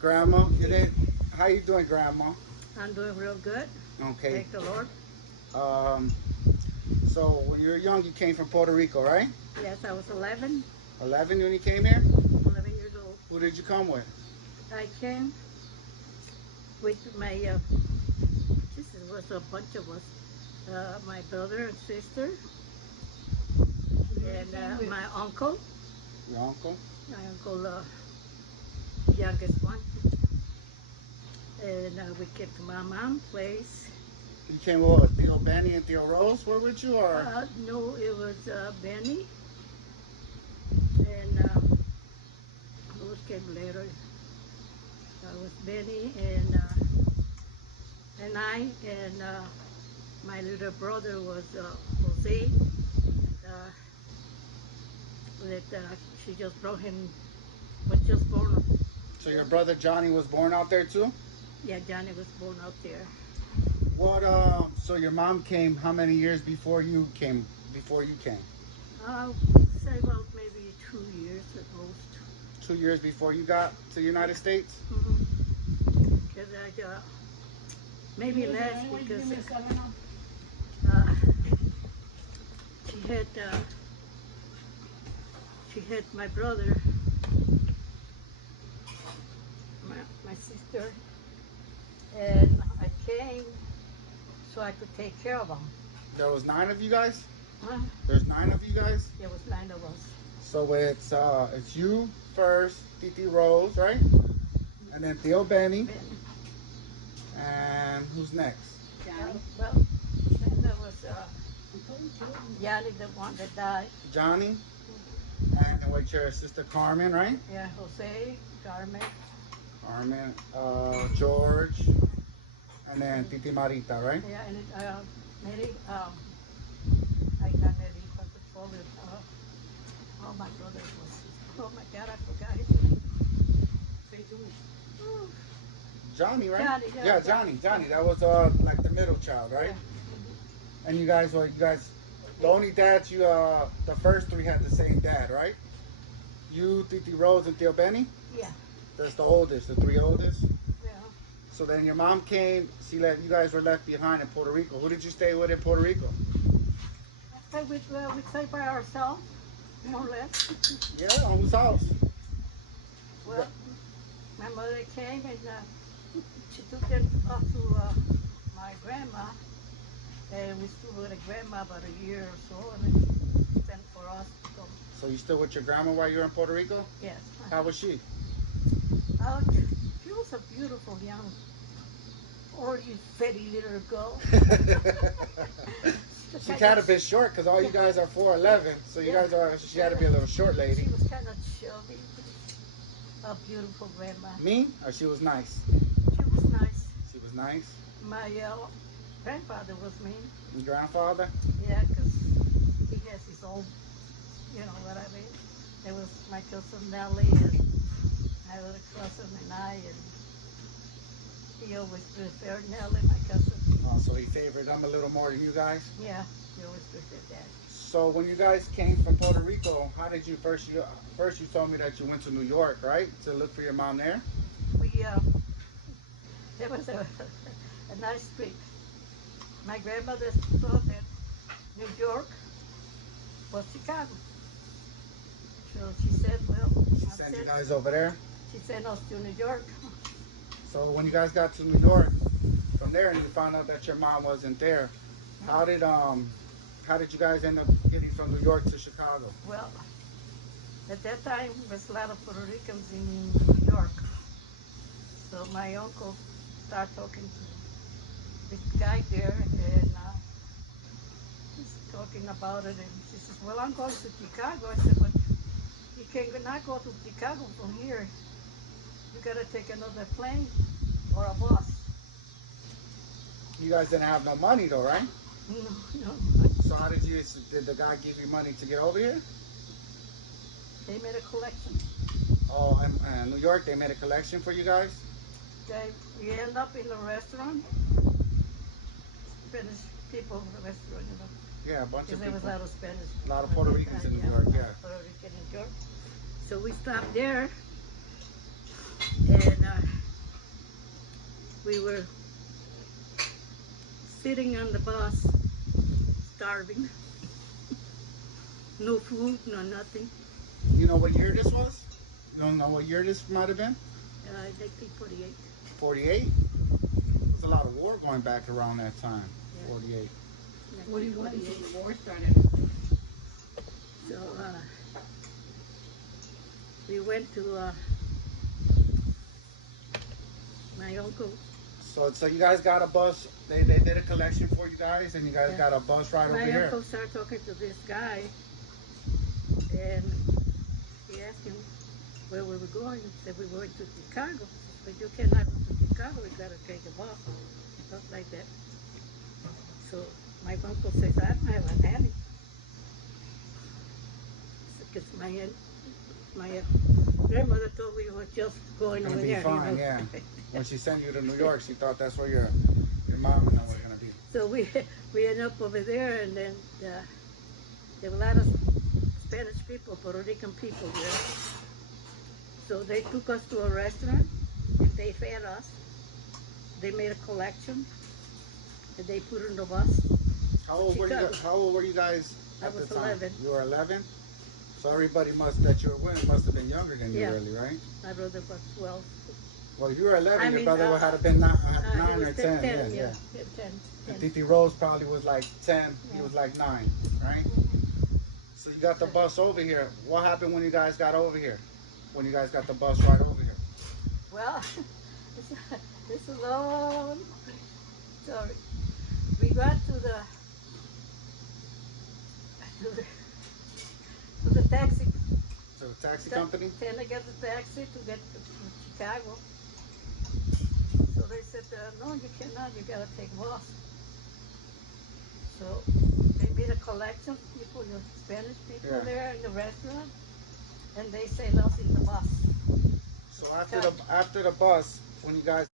Grandma, how you doing, Grandma? I'm doing real good. Okay. Thank the Lord. Um, so when you were young, you came from Puerto Rico, right? Yes, I was 11, 11 when you came here? 11 years old. Who did you come with? I came with my, this was a bunch of us. My brother and sister, and my uncle, Your uncle? youngest one. And we came to my mom's place. You came with Theo Benny and Theo Rose were with you, or? No, it was Benny, and those came later. It was Benny and I, and my little brother was Jose. That she just brought him, was just born. So your brother Johnny was born out there too? Yeah, Johnny was born out there. What? So your mom came how many years before you came? I'll say about maybe 2 years at most. 2 years before you got to the United States? Because I maybe less because uh, she had my brother, my sister, and I came so I could take care of them. There was 9 of you guys? Huh? There's 9 of you guys? There was 9 of us. So it's you first, Titi Rose, right? And then Theo Benny. And who's next? Well, then there was Yanni, the one that died. Johnny. And with your sister Carmen, right? Yeah, Jose, Carmen. George. And then Titi Marita, right? Yeah, and Mary, I got Mary, but before oh, my brother was, oh my God, I forgot his name. Oh, Johnny, right? Johnny, Yeah, Johnny. That was like the middle child, right? yeah. And you guys, the only dads the first 3 had the same dad, right? You, Titi Rose, and Theo Benny? Yeah, That's the oldest, the 3 oldest. yeah. So then your mom came, you guys were left behind in Puerto Rico. Who did you stay with in Puerto Rico? We stay by ourselves, more or less. Yeah, on whose house? Well, my mother came and she took them up to my grandma, and we stood with a grandma about a year or so, and then she sent for us to go. So you still with your grandma while you were in Puerto Rico? Yes. How was she? She was a beautiful young, oily, fatty little girl. She kind of been short because all you guys are 4'11", so you guys are. She had to be a little short lady. She was kind of chubby, a beautiful grandma. Mean or she was nice? She was nice. She was nice. My grandfather was mean. Your grandfather? Yeah, because he has his own, you know what I mean. There was my cousin Nellie and my little cousin and I, and he always preferred Nellie, my cousin. Oh, so he favored them a little more than you guys? Yeah, he always preferred that. So when you guys came from Puerto Rico, how did you first you told me that you went to New York, right? To look for your mom there? There was a nice trip. My grandmother thought that New York was Chicago. So she said, well, She sent you guys over there? she sent us to New York. So when you guys got to New York, from there, and you found out that your mom wasn't there, how did you guys end up getting from New York to Chicago? Well, at that time, there was a lot of Puerto Ricans in New York. So my uncle started talking to the guy there, and he's talking about it, and he says, well, I'm going to Chicago. I said, but you cannot go to Chicago from here. You gotta take another plane or a bus. You guys didn't have no money though, right? No. So how did the guy give you money to get over here? They made a collection. Oh, and New York, they made a collection for you guys? We end up in a restaurant. Spanish people in the restaurant, you know. Yeah, a bunch of There was a people. lot of Spanish. A lot of Puerto Ricans in New York, yeah. Puerto Rican in New York. So we stopped there, And we were sitting on the bus, starving. No food, no nothing. You know what year this was? You don't know what year this might have been? 1948. 48? There's a lot of war going back around that time. Yeah. 48. 41 1948. until the war started. So we went to my uncle. So you guys got a bus. They did a collection for you guys, and you guys got a bus ride over My here. uncle started talking to this guy, and he asked him where we were going. He said we were going to Chicago. But you cannot go to Chicago. We gotta take a bus, stuff like that. So my uncle says, I don't have a nanny. Because my grandmother told me we were just going Gonna over be there. fine, you know. yeah. When she sent you to New York, she thought that's where your mom and them were gonna be. So we ended up over there, and then there were a lot of Spanish people, Puerto Rican people there. So they took us to a restaurant, and they fed us. They made a collection, and they put it on the bus. How old were you? How old were you guys I at was the time? 11. You were 11. So everybody that you were with must have been younger than you, Yeah. really, right? My brother was 12. Well, if you were 11, I your mean, brother would have been he 9 was or 10. 10, Yeah. 10. And Titi Rose probably was like 10. He Yeah. was like 9, right? So you got the bus over here. What happened when you guys got over here? When you guys got the bus right over here? Well, it's a long story. We got to the taxi. So the taxi company? Then I got the taxi to get to Chicago. So they said, no, you cannot. You gotta take bus. So they made a collection of people, the Spanish people Yeah. there in the restaurant, and they sailed us in the bus. So after the bus, when you guys